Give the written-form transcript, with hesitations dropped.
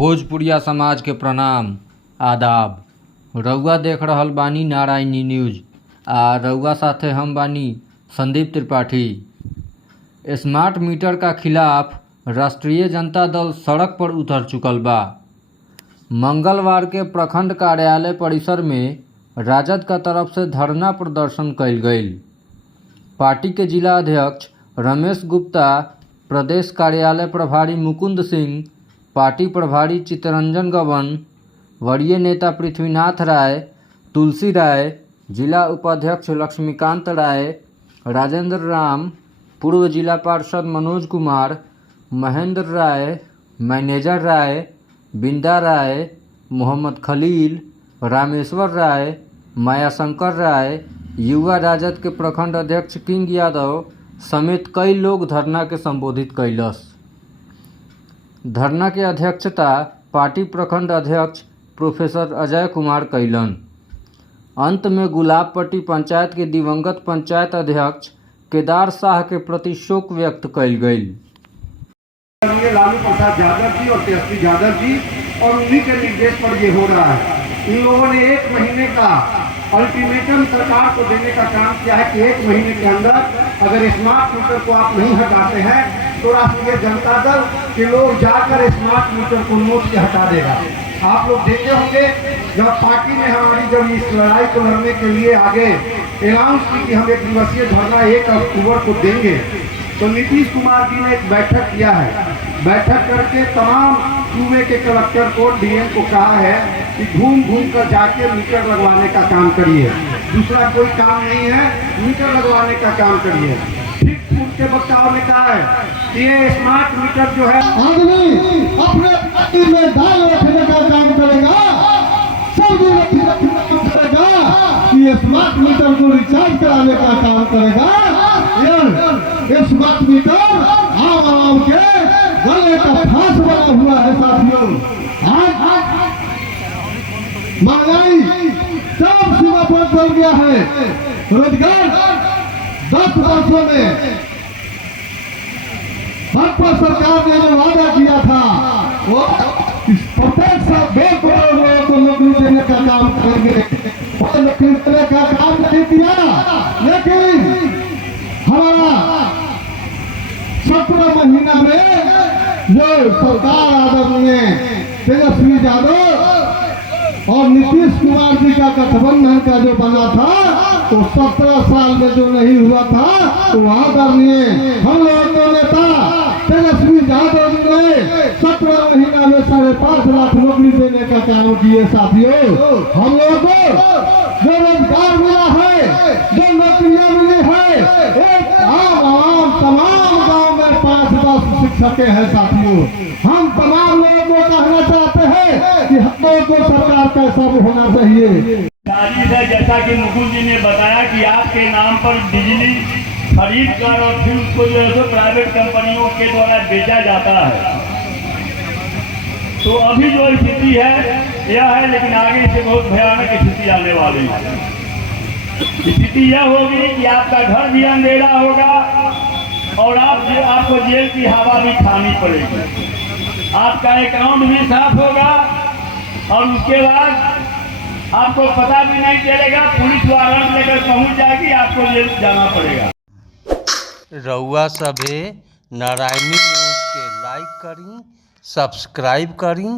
भोजपुरिया समाज के प्रणाम आदाब। रउआ देख रहल बानी नारायणी न्यूज आ रउआ साथे हम बानी संदीप त्रिपाठी। स्मार्ट मीटर का खिलाफ राष्ट्रीय जनता दल सड़क पर उतर चुकल बा। मंगलवार के प्रखंड कार्यालय परिसर में राजद का तरफ से धरना प्रदर्शन कइल गईल। पार्टी के जिला अध्यक्ष रमेश गुप्ता, प्रदेश कार्यालय प्रभारी मुकुंद सिंह, पार्टी प्रभारी चित्तरंजन गबन, वरीय नेता पृथ्वीनाथ राय, तुलसी राय, जिला उपाध्यक्ष लक्ष्मीकांत राय, राजेंद्र राम, पूर्व जिला पार्षद मनोज कुमार, महेंद्र राय, मैनेजर राय, बिंदा राय, मोहम्मद खलील, रामेश्वर राय, मायाशंकर राय, युवा राजद के प्रखंड अध्यक्ष किंग यादव समेत कई लोग धरना के संबोधित कैलस। धरना के अध्यक्षता पार्टी प्रखंड अध्यक्ष प्रोफेसर अजय कुमार कैलन। अंत में गुलाबपट्टी पंचायत के दिवंगत पंचायत अध्यक्ष केदार शाह के प्रति शोक व्यक्त कैल गई। लालू प्रसाद यादव जी और तेजस्वी यादव जी और उन्हीं के निर्देश पर ये हो रहा है। इन लोगों ने 1 महीने का अल्टीमेटम सरकार को देने का काम किया है कि 1 महीने के अंदर अगर स्मार्ट मीटर को आप नहीं हटाते हैं तो राष्ट्रीय जनता दल के लोग जाकर स्मार्ट मीटर को नोट से हटा देगा। आप लोग देखे होंगे जब पार्टी ने हमारी जब इस लड़ाई को लड़ने के लिए आगे अनाउंस की कि हम 1 दिवसीय धरना 1 अक्टूबर को देंगे, तो नीतीश कुमार जी ने एक बैठक किया है। बैठक करके तमाम सूबे के कलेक्टर को, डीएम को कहा है कि घूम घूम कर जाके मीटर लगवाने का काम करिए। दूसरा कोई काम नहीं है, मीटर लगवाने का काम करिए। ठीक उनके वक्ताओं ने कहा है कि ये स्मार्ट मीटर जो है आदमी अपने पति में दाल रखने का काम करेगा, सब्जी रखने का काम करेगा, ये स्मार्ट मीटर को रिचार्ज कराने का काम करेगा। ये स्मार्ट मीटर आम के गले का फांस बना हुआ है। साथियों, आज महंगाई सब सीमा पर चल गया है। रोजगार 10 वर्षों में भाजपा सरकार ने जो वादा किया था वो प्रत्येक साल 2 करोड़ लोगों को नौकरी देने का काम करेंगे और नौकरी देने का काम नहीं किया। लेकिन हमारा 17 महीना में जो सरकार आदरणीय तेजस्वी यादव और नीतीश कुमार जी का गठबंधन का जो बना था तो 17 साल में जो नहीं हुआ था तो आदरणीय हम लोगों के नेता तेजस्वी यादव जी ने 17 महीना में 5.5 लाख नौकरी देने का काम किए। साथियों, हम लोगों को जो रोजगार मिला है, जो नौकरियां मिली है, एक आम तमाम गाँव में 5-10 शिक्षक हैं। साथियों, हम तमाम लोगों को कहना चाहते हैं कि हम लोगों को सरकार का सब होना चाहिए। है जैसा कि मुकुल जी ने बताया कि आपके नाम पर बिजली खरीद कर और फिर उसको जो है प्राइवेट कंपनियों के द्वारा बेचा जाता है। तो अभी जो स्थिति है यह है, लेकिन आगे से बहुत भयानक स्थिति आने वाली है। स्थिति यह होगी कि आपका घर भी अंधेरा होगा और आपको जेल की हवा भी खानी पड़ेगी। आपका अकाउंट भी साफ होगा और उसके बाद आपको पता भी नहीं चलेगा, पुलिस वारंट लेकर पहुंच जाएगी, आपको जेल जाना पड़ेगा। रउआ सभे नारायणी न्यूज के लाइक करी, सब्सक्राइब करी।